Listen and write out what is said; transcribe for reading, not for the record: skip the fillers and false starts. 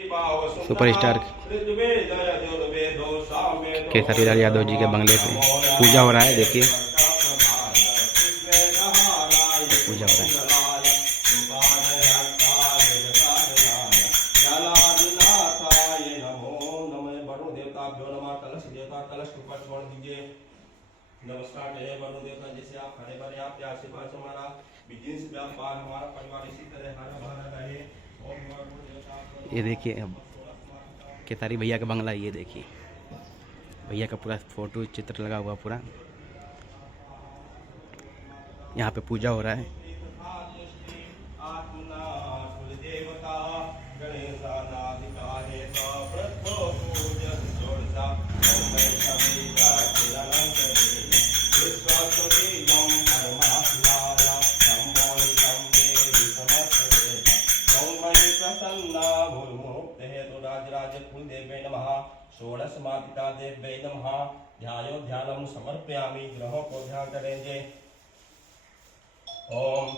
Superstar Kesarilal Yadav ji के बंगले पे पूजा हो रहा है। देखिए पूजा हो रहा है। नमस्कार जय वरुण देवता। जैसे आप हरे भरे आप प्यार से पास हमारा बिजनेस व्यापार हमारा परिवार इसी तरह हरा भरा रहे। ये देखिए अब केतारी भैया का बंगला, ये देखिए भैया का पूरा फोटो चित्र लगा हुआ पूरा। यहाँ पे पूजा हो रहा है। षोडश माता देव्यै नमः। ध्यायो ध्यानम समर्पयामि। ग्रहों को ध्यान करेंगे। ओम